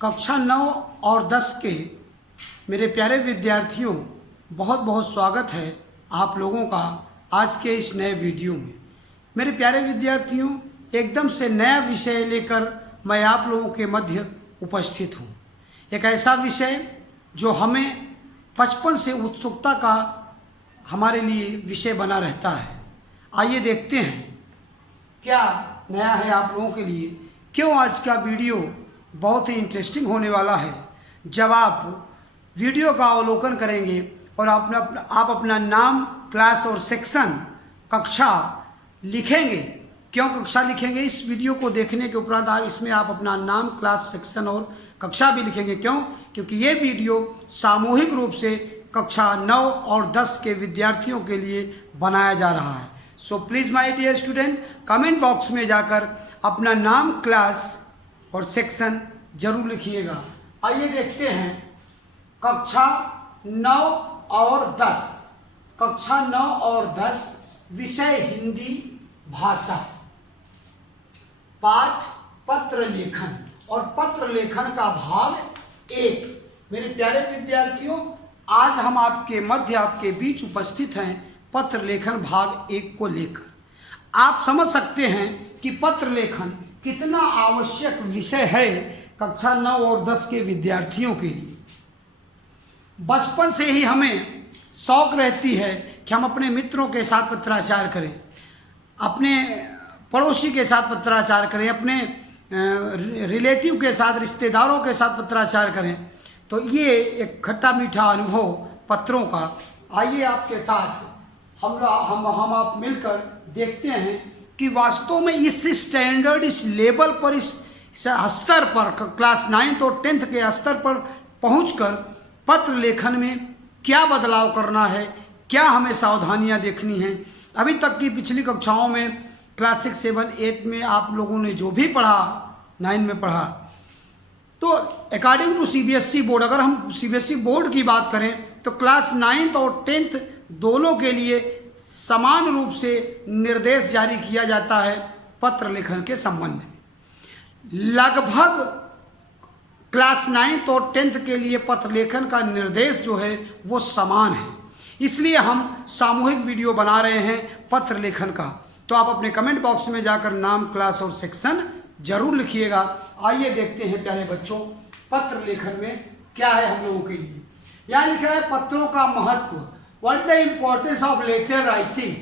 कक्षा 9 और 10 के मेरे प्यारे विद्यार्थियों, बहुत बहुत स्वागत है आप लोगों का आज के इस नए वीडियो में। मेरे प्यारे विद्यार्थियों, एकदम से नया विषय लेकर मैं आप लोगों के मध्य उपस्थित हूँ। एक ऐसा विषय जो हमें बचपन से उत्सुकता का हमारे लिए विषय बना रहता है। आइए देखते हैं क्या नया है आप लोगों के लिए। क्यों आज का वीडियो बहुत ही इंटरेस्टिंग होने वाला है। जब आप वीडियो का अवलोकन करेंगे और आप अपना नाम, क्लास और सेक्शन, कक्षा लिखेंगे। क्यों कक्षा लिखेंगे? इस वीडियो को देखने के उपरांत इसमें आप अपना नाम, क्लास, सेक्शन और कक्षा भी लिखेंगे। क्यों? क्योंकि ये वीडियो सामूहिक रूप से कक्षा 9 और 10 के विद्यार्थियों के लिए बनाया जा रहा है। So please my dear student, comment box में जाकर अपना नाम, क्लास और सेक्शन जरूर लिखिएगा। आइए देखते हैं कक्षा 9 और 10। कक्षा 9 और 10 विषय हिंदी भाषा, पाठ पत्र लेखन और पत्र लेखन का भाग 1। मेरे प्यारे विद्यार्थियों, आज हम आपके मध्य, आपके बीच उपस्थित हैं पत्र लेखन भाग 1 को लेकर। आप समझ सकते हैं कि पत्र लेखन कितना आवश्यक विषय है कक्षा 9 और 10 के विद्यार्थियों के लिए। बचपन से ही हमें शौक रहती है कि हम अपने मित्रों के साथ पत्राचार करें, अपने पड़ोसी के साथ पत्राचार करें, अपने रिलेटिव के साथ, रिश्तेदारों के साथ पत्राचार करें। तो ये एक खट्टा मीठा अनुभव पत्रों का। आइए आपके साथ हम आप मिलकर देखते हैं कि वास्तव में इस स्टैंडर्ड, इस लेवल पर, इस स्तर पर, क्लास 9 और 10 के स्तर पर पहुंचकर पत्र लेखन में क्या बदलाव करना है, क्या हमें सावधानियां देखनी हैं। अभी तक की पिछली कक्षाओं में क्लास 6, 7, 8 में आप लोगों ने जो भी पढ़ा, 9 में पढ़ा, तो अकॉर्डिंग टू CBSE बोर्ड, अगर हम CBSE बोर्ड की बात करें तो क्लास 9 और 10 दोनों के लिए समान रूप से निर्देश जारी किया जाता है पत्र लेखन के संबंध में। लगभग क्लास 9 और 10 के लिए पत्र लेखन का निर्देश जो है वो समान है। इसलिए हम सामूहिक वीडियो बना रहे हैं पत्र लेखन का। तो आप अपने कमेंट बॉक्स में जाकर नाम, क्लास और सेक्शन जरूर लिखिएगा। आइए देखते हैं प्यारे बच्चों, पत्र लेखन में क्या है हम लोगों के लिए। यहाँ लिखा है पत्रों का महत्व, what the importance of letter writing.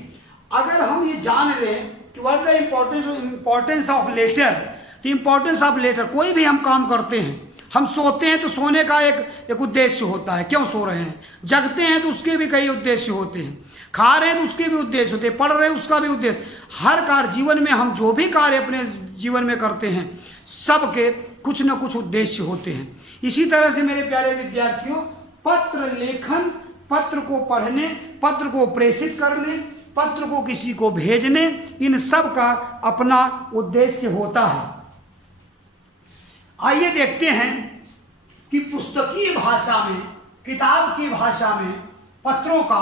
अगर हम ये जान लें कि what the importance of letter, तो इम्पोर्टेंस ऑफ लेटर, कोई भी हम काम करते हैं, हम सोते हैं तो सोने का एक उद्देश्य होता है, क्यों सो रहे हैं। जगते हैं तो उसके भी कई उद्देश्य होते हैं। खा रहे हैं तो उसके भी उद्देश्य होते हैं। पढ़ रहे हैं उसका भी उद्देश्य। हर कार्य जीवन में, हम जो भी कार्य अपने जीवन में करते हैं, सबके कुछ न कुछ उद्देश्य होते हैं। इसी तरह से मेरे प्यारे विद्यार्थियों, पत्र लेखन, पत्र को पढ़ने, पत्र को प्रेषित करने, पत्र को किसी को भेजने, इन सब का अपना उद्देश्य होता है। आइए देखते हैं कि पुस्तकीय भाषा में, किताब की भाषा में पत्रों का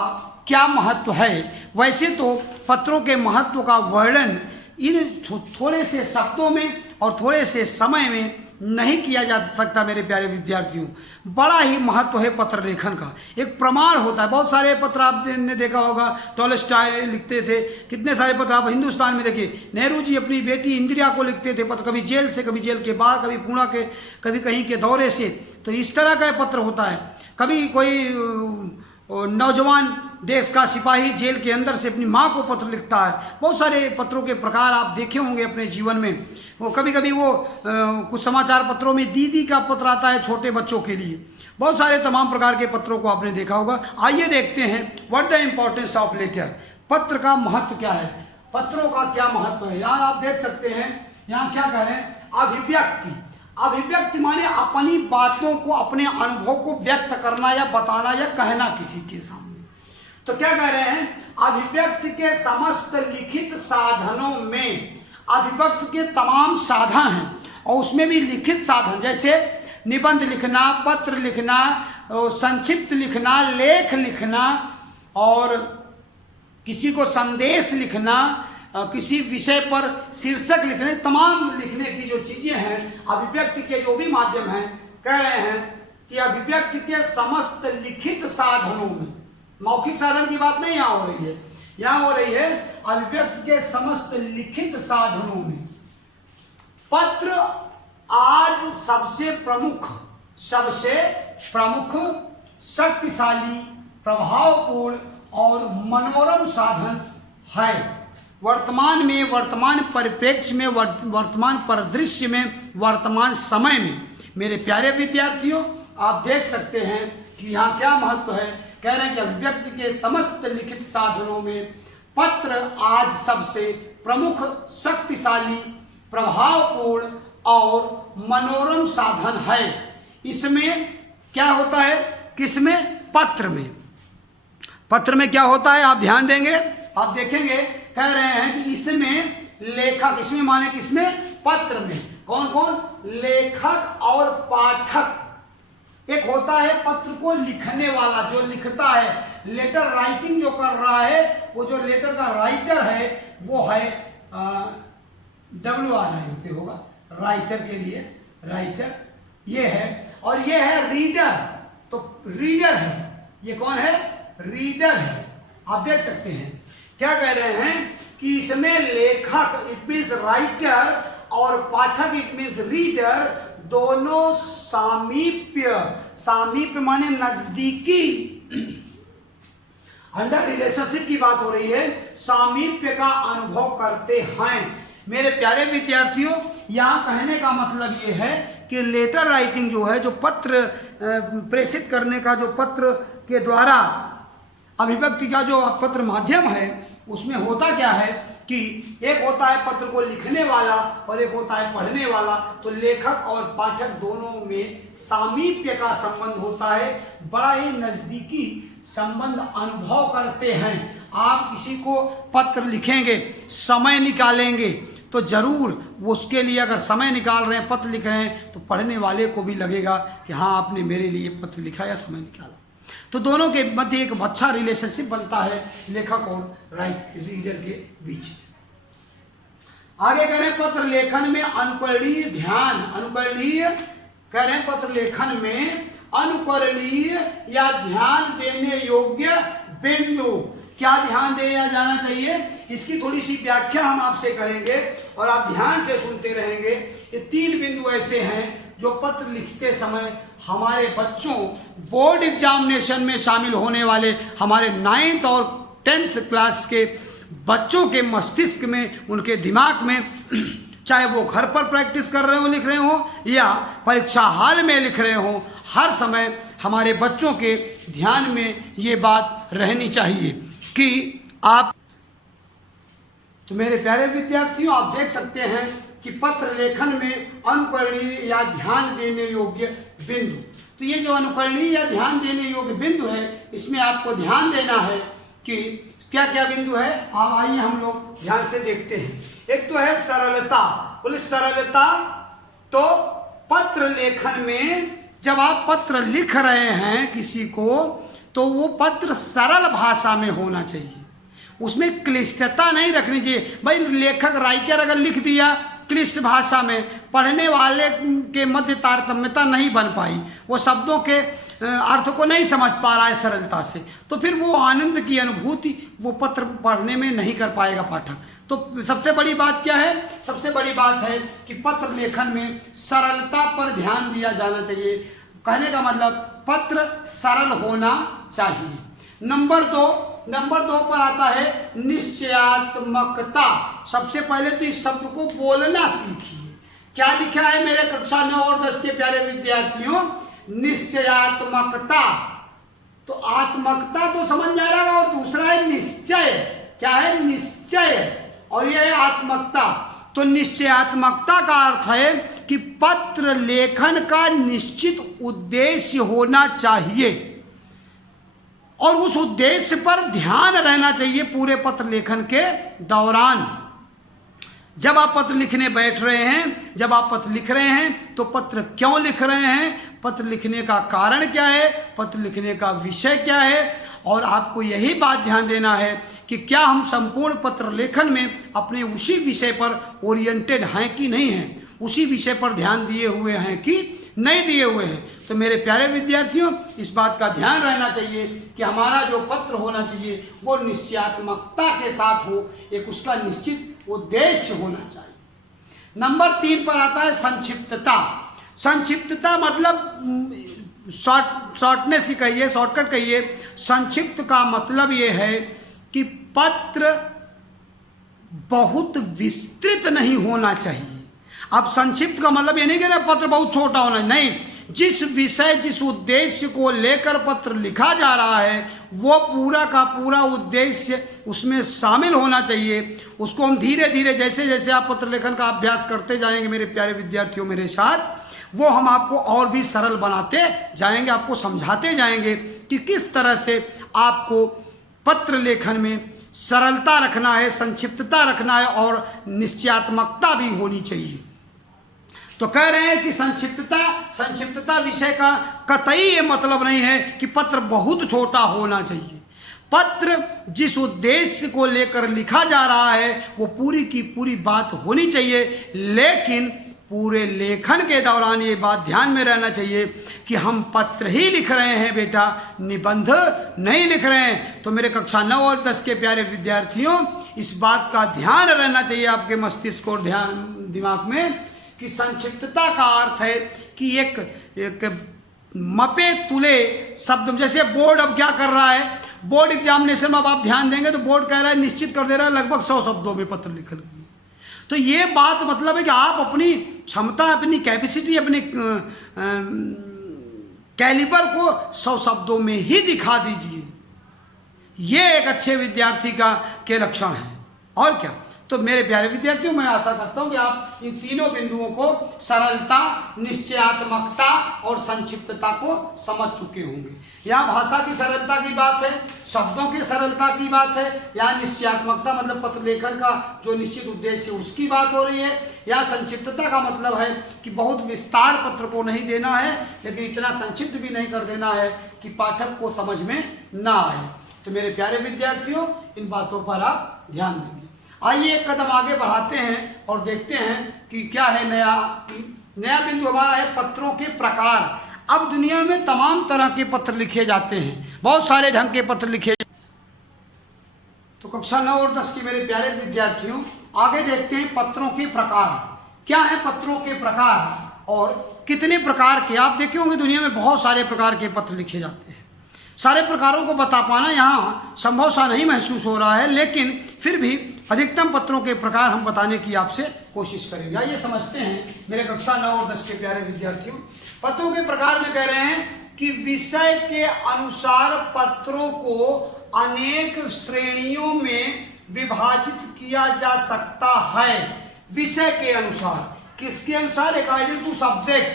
क्या महत्व है। वैसे तो पत्रों के महत्व का वर्णन इन थोड़े से शब्दों में और थोड़े से समय में नहीं किया जा सकता। मेरे प्यारे विद्यार्थियों, बड़ा ही महत्व है पत्र लेखन का। एक प्रमाण होता है। बहुत सारे पत्र आपने देखा होगा, टॉलस्टॉय लिखते थे, कितने सारे पत्र आप हिंदुस्तान में देखिए। नेहरू जी अपनी बेटी इंदिरा को लिखते थे पत्र, कभी जेल से, कभी जेल के बाहर, कभी पुणे के, कभी कहीं के दौरे से। तो इस तरह का पत्र होता है। कभी कोई नौजवान देश का सिपाही जेल के अंदर से अपनी माँ को पत्र लिखता है। बहुत सारे पत्रों के प्रकार आप देखे होंगे अपने जीवन में। वो कभी कभी कुछ समाचार पत्रों में दीदी का पत्र आता है छोटे बच्चों के लिए। बहुत सारे तमाम प्रकार के पत्रों को आपने देखा होगा। आइए देखते हैं what the importance of letter. पत्र का महत्व क्या है, पत्रों का क्या महत्व है। यहाँ आप देख सकते हैं, यहाँ क्या कह रहे हैं, अभिव्यक्ति। अभिव्यक्ति माने अपनी बातों को, अपने अनुभव को व्यक्त करना या बताना या कहना किसी के सामने। तो क्या कह रहे हैं, अभिव्यक्ति के समस्त लिखित साधनों में, अभिव्यक्ति के तमाम साधन हैं और उसमें भी लिखित साधन, जैसे निबंध लिखना, पत्र लिखना, संक्षिप्त लिखना, लेख लिखना और किसी को संदेश लिखना, किसी विषय पर शीर्षक लिखने, तमाम लिखने की जो चीज़ें हैं, अभिव्यक्ति के जो भी माध्यम हैं, कह रहे हैं कि अभिव्यक्ति के समस्त लिखित साधनों में, मौखिक साधन की बात नहीं यहाँ हो रही है, यहाँ हो रही है अभिव्यक्ति के समस्त लिखित साधनों में पत्र आज सबसे प्रमुख, शक्तिशाली, प्रभावपूर्ण और मनोरम साधन है। वर्तमान में, वर्तमान परिप्रेक्ष्य में, वर्तमान परिदृश्य में, वर्तमान समय में मेरे प्यारे विद्यार्थियों, आप देख सकते हैं कि यहाँ क्या महत्व है। कह रहे हैं कि अभिव्यक्ति के समस्त लिखित साधनों में पत्र आज सबसे प्रमुख, शक्तिशाली, प्रभावपूर्ण और मनोरम साधन है। इसमें क्या होता है, किसमें? पत्र में। पत्र में क्या होता है आप ध्यान देंगे, आप देखेंगे, कह रहे हैं कि इसमें लेखक, इसमें माने किसमें? पत्र में। कौन कौन? लेखक और पाठक। एक होता है पत्र को लिखने वाला, जो लिखता है, लेटर राइटिंग जो कर रहा है, वो जो लेटर का राइटर है वो है WRI से होगा, राइटर के लिए राइटर ये है। और ये है रीडर, तो रीडर है, ये कौन है? रीडर है। आप देख सकते हैं क्या कह रहे हैं कि इसमें लेखक इट मीन्स राइटर और पाठक इट मीन्स रीडर, दोनों सामीप्य माने नजदीकी, अंडर रिलेशनशिप की बात हो रही है, सामीप्य का अनुभव करते हैं। मेरे प्यारे विद्यार्थियों, यहाँ कहने का मतलब ये है कि लेटर राइटिंग जो है, जो पत्र प्रेषित करने का, जो पत्र के द्वारा अभिव्यक्ति का जो पत्र माध्यम है, उसमें होता क्या है कि एक होता है पत्र को लिखने वाला और एक होता है पढ़ने वाला। तो लेखक और पाठक दोनों में सामीप्य का संबंध होता है, बड़ा ही नज़दीकी संबंध अनुभव करते हैं। आप किसी को पत्र लिखेंगे, समय निकालेंगे, तो जरूर वो उसके लिए अगर समय निकाल रहे हैं, पत्र लिख रहे हैं, तो पढ़ने वाले को भी लगेगा कि हाँ आपने मेरे लिए पत्र लिखा या समय निकाला। तो दोनों के मध्य एक अच्छा रिलेशनशिप बनता है लेखक और रीडर के बीच। आगे कह रहे हैं पत्र लेखन में अनुकरणीय ध्यान, अनुकरणीय कह रहे हैं पत्र लेखन में अनुकरणीय या ध्यान देने योग्य बिंदु। क्या ध्यान दिया जाना चाहिए, इसकी थोड़ी सी व्याख्या हम आपसे करेंगे और आप ध्यान से सुनते रहेंगे। ये 3 बिंदु ऐसे हैं जो पत्र लिखते समय हमारे बच्चों, बोर्ड एग्जामिनेशन में शामिल होने वाले हमारे 9th और 10th क्लास के बच्चों के मस्तिष्क में, उनके दिमाग में, चाहे वो घर पर प्रैक्टिस कर रहे हो, लिख रहे हो, या परीक्षा हॉल में लिख रहे हो, हर समय हमारे बच्चों के ध्यान में ये बात रहनी चाहिए कि आप। तो मेरे प्यारे विद्यार्थियों, आप देख सकते हैं कि पत्र लेखन में अनुकरणीय या ध्यान देने योग्य बिंदु। तो ये जो अनुकरणीय या ध्यान देने योग्य बिंदु है, इसमें आपको ध्यान देना है कि क्या क्या बिंदु है। अब आइए हम लोग ध्यान से देखते हैं। एक तो है सरलता, बोले सरलता। तो पत्र लेखन में जब आप पत्र लिख रहे हैं किसी को, तो वो पत्र सरल भाषा में होना चाहिए, उसमें क्लिष्टता नहीं रखनी चाहिए। भाई लेखक राइटर अगर लिख दिया क्लिष्ट भाषा में, पढ़ने वाले के मध्य तारतम्यता नहीं बन पाई, वो शब्दों के अर्थ को नहीं समझ पा रहा है सरलता से, तो फिर वो आनंद की अनुभूति वो पत्र पढ़ने में नहीं कर पाएगा पाठक। तो सबसे बड़ी बात क्या है, सबसे बड़ी बात है कि पत्र लेखन में सरलता पर ध्यान दिया जाना चाहिए। कहने का मतलब पत्र सरल होना चाहिए। नंबर दो पर आता है निश्चयात्मकता। सबसे पहले तो इस शब्द को बोलना सीखिए। क्या लिखा है मेरे कक्षा 9 और 10 के प्यारे विद्यार्थियों? निश्चयात्मकता। तो आत्मकता तो समझ में आ रहा है, और दूसरा है निश्चय। क्या है? निश्चय। और यह है आत्मकता। तो निश्चयात्मकता का अर्थ है कि पत्र लेखन का निश्चित उद्देश्य होना चाहिए और उस उद्देश्य पर ध्यान रहना चाहिए पूरे पत्र लेखन के दौरान। जब आप पत्र लिखने बैठ रहे हैं, जब आप पत्र लिख रहे हैं, तो पत्र क्यों लिख रहे हैं, पत्र लिखने का कारण क्या है, पत्र लिखने का विषय क्या है, और आपको यही बात ध्यान देना है कि क्या हम संपूर्ण पत्र लेखन में अपने उसी विषय पर ओरिएंटेड हैं कि नहीं हैं, उसी विषय पर ध्यान दिए हुए हैं कि नहीं दिए हुए हैं। तो मेरे प्यारे विद्यार्थियों, इस बात का ध्यान रहना चाहिए कि हमारा जो पत्र होना चाहिए वो निश्चयात्मकता के साथ हो, एक उसका निश्चित उद्देश्य होना चाहिए। नंबर 3 पर आता है संक्षिप्तता। संक्षिप्तता मतलब शॉर्टनेस ही कहिए, शॉर्टकट कहिए। संक्षिप्त का मतलब ये है कि पत्र बहुत विस्तृत नहीं होना चाहिए। अब संक्षिप्त का मतलब ये नहीं कह रहे पत्र बहुत छोटा होना, नहीं, जिस विषय जिस उद्देश्य को लेकर पत्र लिखा जा रहा है वो पूरा का पूरा उद्देश्य उसमें शामिल होना चाहिए। उसको हम धीरे धीरे जैसे जैसे आप पत्र लेखन का अभ्यास करते जाएंगे मेरे प्यारे विद्यार्थियों मेरे साथ, वो हम आपको और भी सरल बनाते जाएंगे, आपको समझाते जाएंगे कि किस तरह से आपको पत्र लेखन में सरलता रखना है, संक्षिप्तता रखना है और निश्चयात्मकता भी होनी चाहिए। तो कह रहे हैं कि संक्षिप्तता विषय का कतई ये मतलब नहीं है कि पत्र बहुत छोटा होना चाहिए। पत्र जिस उद्देश्य को लेकर लिखा जा रहा है वो पूरी की पूरी बात होनी चाहिए, लेकिन पूरे लेखन के दौरान ये बात ध्यान में रहना चाहिए कि हम पत्र ही लिख रहे हैं बेटा, निबंध नहीं लिख रहे हैं। तो मेरे कक्षा 9 और 10 के प्यारे विद्यार्थियों, इस बात का ध्यान रहना चाहिए आपके मस्तिष्क और दिमाग में कि संक्षिप्तता का अर्थ है कि एक मपे तुले शब्द, जैसे बोर्ड अब क्या कर रहा है, बोर्ड एग्जामिनेशन में अब आप ध्यान देंगे तो बोर्ड कह रहा है निश्चित कर दे रहा है लगभग 100 शब्दों में पत्र लिखल। तो ये बात मतलब है कि आप अपनी क्षमता, अपनी कैपेसिटी, अपने कैलिबर को 100 शब्दों में ही दिखा दीजिए। ये एक अच्छे विद्यार्थी के लक्षण है। और क्या, तो मेरे प्यारे विद्यार्थियों, मैं आशा करता हूं कि आप इन तीनों बिंदुओं को, सरलता, निश्चयात्मकता और संक्षिप्तता को समझ चुके होंगे। यहाँ भाषा की सरलता की बात है, शब्दों की सरलता की बात है, यहाँ निश्चयात्मकता मतलब पत्र लेखन का जो निश्चित उद्देश्य है उसकी बात हो रही है। यहाँ संक्षिप्तता का मतलब है कि बहुत विस्तार पत्र को नहीं देना है, लेकिन इतना संक्षिप्त भी नहीं कर देना है कि पाठक को समझ में ना आए। तो मेरे प्यारे विद्यार्थियों, इन बातों पर आप ध्यान देंगे। आइए एक कदम आगे बढ़ाते हैं और देखते हैं कि क्या है नया बिंदु हमारा है पत्रों के प्रकार। अब दुनिया में तमाम तरह के पत्र लिखे जाते हैं, बहुत सारे ढंग के पत्र लिखे। तो कक्षा 9 और 10 के मेरे प्यारे विद्यार्थियों, आगे देखते हैं पत्रों के प्रकार। क्या है पत्रों के प्रकार और कितने प्रकार के? आप देखे होंगे दुनिया में बहुत सारे प्रकार के पत्र लिखे जाते हैं। सारे प्रकारों को बता पाना यहाँ संभव सा नहीं महसूस हो रहा है, लेकिन फिर भी अधिकतम पत्रों के प्रकार हम बताने की आपसे कोशिश करेंगे। आइए समझते हैं मेरे कक्षा 9 और 10 के प्यारे विद्यार्थियों। पत्रों के प्रकार में कह रहे हैं कि विषय के अनुसार पत्रों को अनेक श्रेणियों में विभाजित किया जा सकता है। विषय के अनुसार, किसके अनुसार? According to subject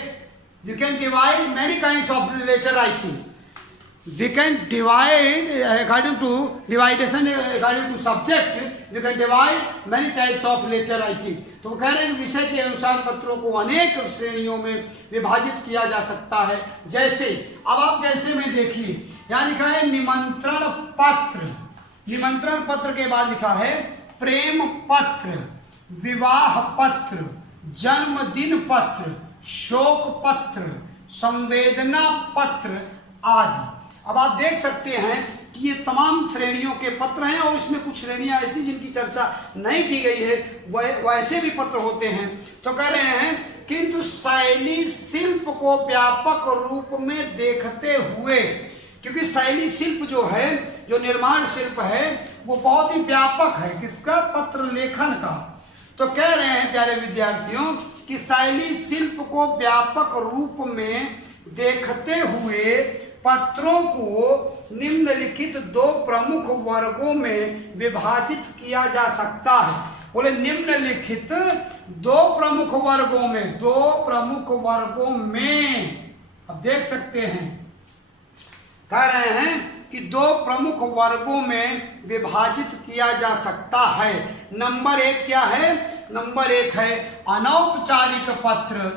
we can divide many kinds of letter writing. We can divide according to dividation according to subject, we can divide many types of letter writing। तो कह रहे हैं विषय के अनुसार पत्रों को अनेक श्रेणियों में विभाजित किया जा सकता है। जैसे, अब आप जैसे में देखिए, यहाँ लिखा है निमंत्रण पत्र। निमंत्रण पत्र के बाद लिखा है प्रेम पत्र, विवाह पत्र, जन्मदिन पत्र, शोक पत्र, संवेदना पत्र आदि। अब आप देख सकते हैं कि ये तमाम श्रेणियों के पत्र हैं और इसमें कुछ श्रेणियां ऐसी जिनकी चर्चा नहीं की गई है, वैसे भी पत्र होते हैं। तो कह रहे हैं किंतु शैली शिल्प को व्यापक रूप में देखते हुए, क्योंकि शैली शिल्प जो है, जो निर्माण शिल्प है, वो बहुत ही व्यापक है। किसका? पत्र लेखन का। तो कह रहे हैं प्यारे विद्यार्थियों कि शैली शिल्प को व्यापक रूप में देखते हुए पत्रों को निम्नलिखित 2 प्रमुख वर्गों में विभाजित किया जा सकता है। बोले निम्नलिखित 2 प्रमुख वर्गों में, 2 प्रमुख वर्गों में। अब देख सकते हैं, कह रहे हैं कि 2 प्रमुख वर्गों में विभाजित किया जा सकता है। नंबर 1 क्या है? नंबर 1 है अनौपचारिक पत्र।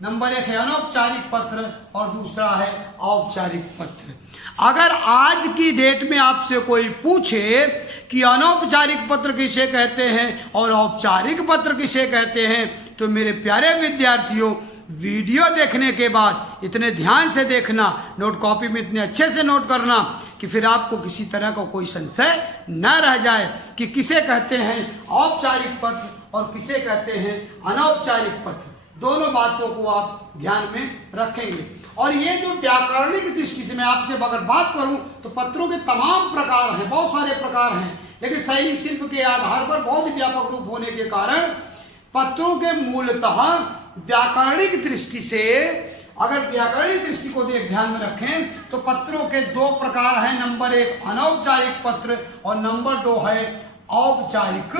नंबर 1 है अनौपचारिक पत्र और दूसरा है औपचारिक पत्र। अगर आज की डेट में आपसे कोई पूछे कि अनौपचारिक पत्र किसे कहते हैं और औपचारिक पत्र किसे कहते हैं, तो मेरे प्यारे विद्यार्थियों वीडियो देखने के बाद इतने ध्यान से देखना, नोट कॉपी में इतने अच्छे से नोट करना कि फिर आपको किसी तरह का कोई संशय न रह जाए कि किसे कहते हैं औपचारिक पत्र और किसे कहते हैं अनौपचारिक पत्र। दोनों बातों को आप ध्यान में रखेंगे। और ये जो व्याकरणिक दृष्टि से मैं आपसे अगर बात करूं तो पत्रों के तमाम प्रकार हैं, बहुत सारे प्रकार हैं, लेकिन शैली शिल्प के आधार पर बहुत ही व्यापक रूप होने के कारण पत्रों के मूलतः व्याकरणिक दृष्टि से, अगर व्याकरणिक दृष्टि को ध्यान में रखें तो पत्रों के दो प्रकार हैं। नंबर 1 अनौपचारिक पत्र और नंबर 2 है औपचारिक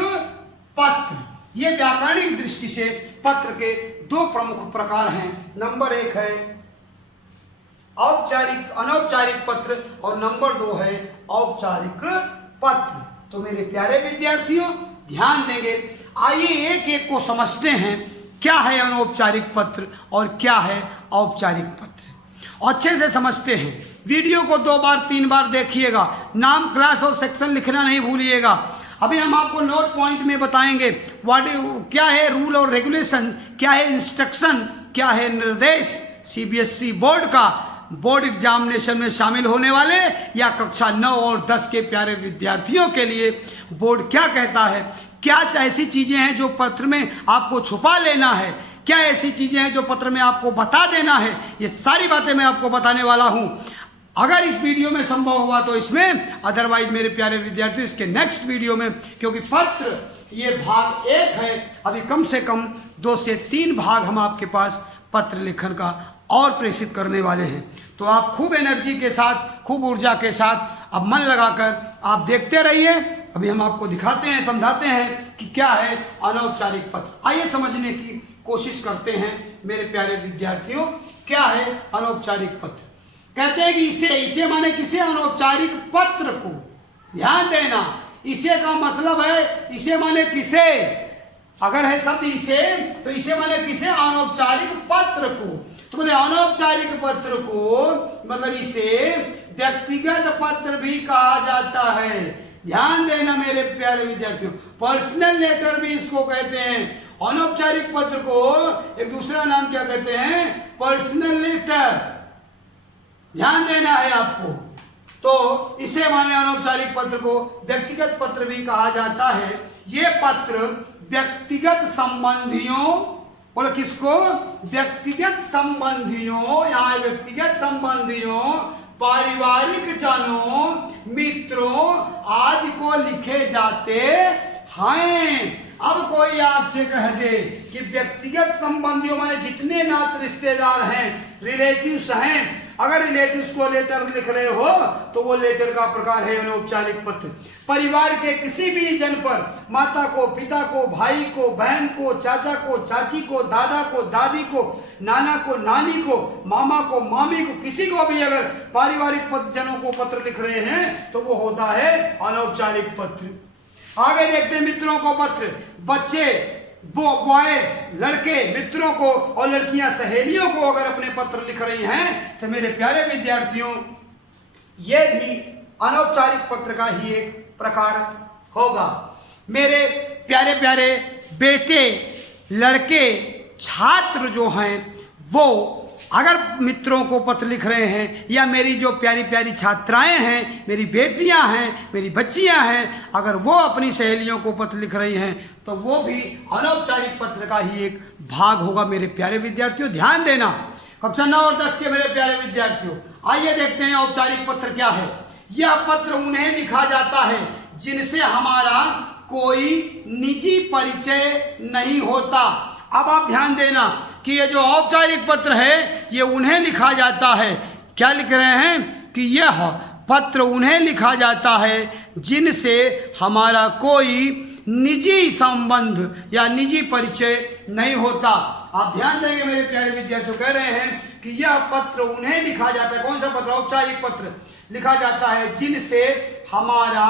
पत्र। ये व्याकरणिक दृष्टि से पत्र के दो प्रमुख प्रकार हैं। नंबर 1 है अनौपचारिक पत्र और नंबर 2 है औपचारिक पत्र। तो मेरे प्यारे विद्यार्थियों ध्यान देंगे, आइए एक एक को समझते हैं क्या है अनौपचारिक पत्र और क्या है औपचारिक पत्र। अच्छे से समझते हैं, वीडियो को 2 बार 3 बार देखिएगा, नाम, क्लास और सेक्शन लिखना नहीं भूलिएगा। अभी हम आपको नोट पॉइंट में बताएंगे क्या है रूल और रेगुलेशन, क्या है इंस्ट्रक्शन, क्या है निर्देश सीबीएसई बोर्ड का बोर्ड एग्जामिनेशन में शामिल होने वाले या कक्षा 9 और 10 के प्यारे विद्यार्थियों के लिए बोर्ड क्या कहता है, क्या ऐसी चीज़ें हैं जो पत्र में आपको छुपा लेना है, क्या ऐसी चीज़ें हैं जो पत्र में आपको बता देना है, ये सारी बातें मैं आपको बताने वाला हूँ। अगर इस वीडियो में संभव हुआ तो इसमें, अदरवाइज मेरे प्यारे विद्यार्थी इसके नेक्स्ट वीडियो में, क्योंकि पत्र ये भाग 1 है, अभी कम से कम 2 से 3 भाग हम आपके पास पत्र लेखन का और प्रेषित करने वाले हैं। तो आप खूब एनर्जी के साथ, खूब ऊर्जा के साथ अब मन लगाकर आप देखते रहिए। अभी हम आपको दिखाते हैं, समझाते हैं कि क्या है अनौपचारिक पत्र। आइए समझने की कोशिश करते हैं मेरे प्यारे विद्यार्थियों, क्या है अनौपचारिक पत्र। कहते हैं कि इसे माने किसे, अनौपचारिक पत्र को। ध्यान देना, इसे का मतलब है इसे माने किसे, अगर है शब्द इसे तो इसे माने किसे, अनौपचारिक पत्र को। तो बोले अनौपचारिक पत्र को मतलब इसे व्यक्तिगत पत्र भी कहा जाता है। ध्यान देना मेरे प्यारे विद्यार्थियों, पर्सनल लेटर भी इसको कहते हैं। अनौपचारिक पत्र को एक दूसरा नाम क्या कहते हैं, पर्सनल लेटर। ध्यान देना है आपको। तो इसे माने अनौपचारिक पत्र को व्यक्तिगत पत्र भी कहा जाता है। ये पत्र व्यक्तिगत संबंधियों, बोले किसको, व्यक्तिगत संबंधियों, यहाँ व्यक्तिगत संबंधियों, पारिवारिक जनों, मित्रों आदि को लिखे जाते हैं। अब कोई आपसे कह दे कि व्यक्तिगत संबंधियों माने जितने नाते रिश्तेदार हैं, रिलेटिव्स हैं, अगर रिलेटिव्स को लेटर लिख रहे हो तो वो लेटर का प्रकार है अनौपचारिक पत्र। परिवार के किसी भी जन पर, माता को, पिता को, भाई को, बहन को, चाचा को, चाची को, दादा को, दादी को, नाना को, नानी को, मामा को, मामी को, किसी को भी अगर पारिवारिक जनों को पत्र लिख रहे हैं तो वो होता है अनौपचारिक पत्र। आगे देखते हैं मित्रों को पत्र। बच्चे, बॉयज, लड़के मित्रों को और लड़कियां सहेलियों को अगर अपने पत्र लिख रही हैं तो मेरे प्यारे विद्यार्थियों ये भी अनौपचारिक पत्र का ही एक प्रकार होगा। मेरे प्यारे प्यारे बेटे, लड़के, छात्र जो हैं वो अगर मित्रों को पत्र लिख रहे हैं, या मेरी जो प्यारी प्यारी छात्राएं हैं, मेरी बेटियां हैं, मेरी बच्चियां हैं, अगर वो अपनी सहेलियों को पत्र लिख रही हैं तो वो भी अनौपचारिक पत्र का ही एक भाग होगा। मेरे प्यारे विद्यार्थियों ध्यान देना, कक्षा 9 और 10 के मेरे प्यारे विद्यार्थियों, आइए देखते हैं औपचारिक पत्र क्या है। यह पत्र उन्हें लिखा जाता है जिनसे हमारा कोई निजी परिचय नहीं होता। अब आप ध्यान देना कि ये जो औपचारिक पत्र है ये उन्हें लिखा जाता है। क्या लिख रहे हैं कि यह पत्र उन्हें लिखा जाता है जिनसे हमारा कोई निजी संबंध या निजी परिचय नहीं होता। आप ध्यान देंगे मेरे प्यारे विद्यार्थियों, कह रहे हैं कि यह पत्र उन्हें लिखा जाता है। कौन सा पत्र, औपचारिक पत्र लिखा जाता है जिनसे हमारा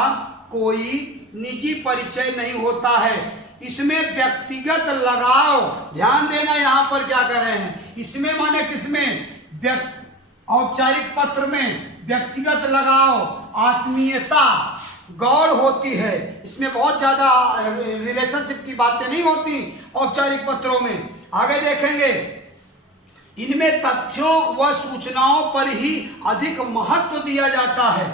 कोई निजी परिचय नहीं होता है। इसमें व्यक्तिगत लगाव, ध्यान देना यहाँ पर क्या कर रहे हैं, इसमें माने किसमें, औपचारिक पत्र में व्यक्तिगत लगाव, आत्मीयता गौड़ होती है। इसमें बहुत ज़्यादा रिलेशनशिप की बातें नहीं होती औपचारिक पत्रों में। आगे देखेंगे इनमें तथ्यों व सूचनाओं पर ही अधिक महत्व दिया जाता है।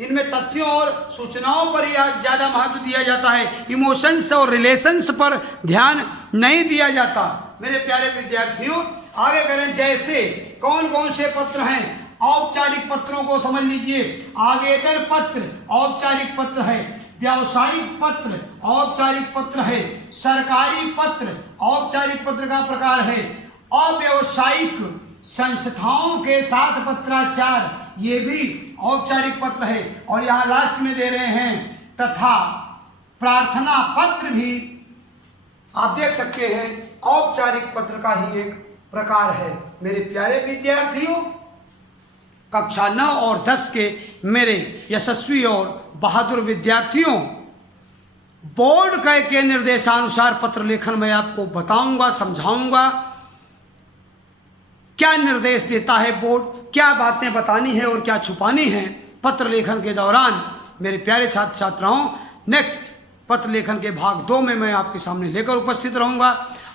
इनमें तथ्यों और सूचनाओं पर ही ज़्यादा महत्व दिया जाता है। इमोशंस और रिलेशंस पर ध्यान नहीं दिया जाता। मेरे प्यारे विद्यार्थियों, आगे करें। जैसे कौन कौन से पत्र हैं? औपचारिक पत्रों को समझ लीजिए। आवेदन पत्र औपचारिक पत्र है, व्यावसायिक पत्र औपचारिक पत्र है, सरकारी पत्र औपचारिक पत्र का प्रकार है, अव्यावसायिक संस्थाओं के साथ पत्राचार ये भी औपचारिक पत्र है। और यहाँ लास्ट में दे रहे हैं तथा प्रार्थना पत्र भी आप देख सकते हैं, औपचारिक पत्र का ही एक प्रकार है। मेरे प्यारे विद्यार्थियों, कक्षा 9 और 10 के मेरे यशस्वी और बहादुर विद्यार्थियों, बोर्ड के निर्देशानुसार पत्र लेखन मैं आपको बताऊंगा, समझाऊंगा। क्या निर्देश देता है बोर्ड, क्या बातें बतानी है और क्या छुपानी है पत्र लेखन के दौरान। मेरे प्यारे छात्र छात्राओं, नेक्स्ट पत्र लेखन के भाग 2 में मैं आपके सामने लेकर उपस्थित रहूंगा।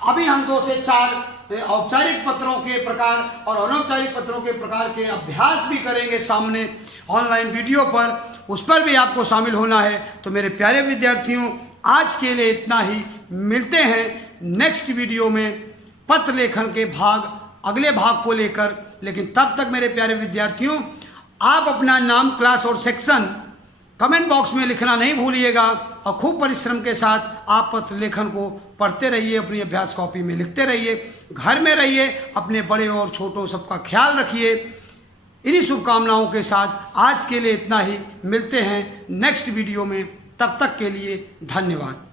अभी हम 2 से 4 औपचारिक पत्रों के प्रकार और अनौपचारिक पत्रों के प्रकार के अभ्यास भी करेंगे सामने ऑनलाइन वीडियो पर, उस पर भी आपको शामिल होना है। तो मेरे प्यारे विद्यार्थियों, आज के लिए इतना ही। मिलते हैं नेक्स्ट वीडियो में पत्र लेखन के अगले भाग को लेकर। लेकिन तब तक मेरे प्यारे विद्यार्थियों, आप अपना नाम, क्लास और सेक्शन कमेंट बॉक्स में लिखना नहीं भूलिएगा और खूब परिश्रम के साथ आप पत्र लेखन को पढ़ते रहिए, अपनी अभ्यास कॉपी में लिखते रहिए, घर में रहिए, अपने बड़े और छोटों सबका ख्याल रखिए। इन्हीं शुभकामनाओं के साथ आज के लिए इतना ही। मिलते हैं नेक्स्ट वीडियो में, तब तक के लिए धन्यवाद।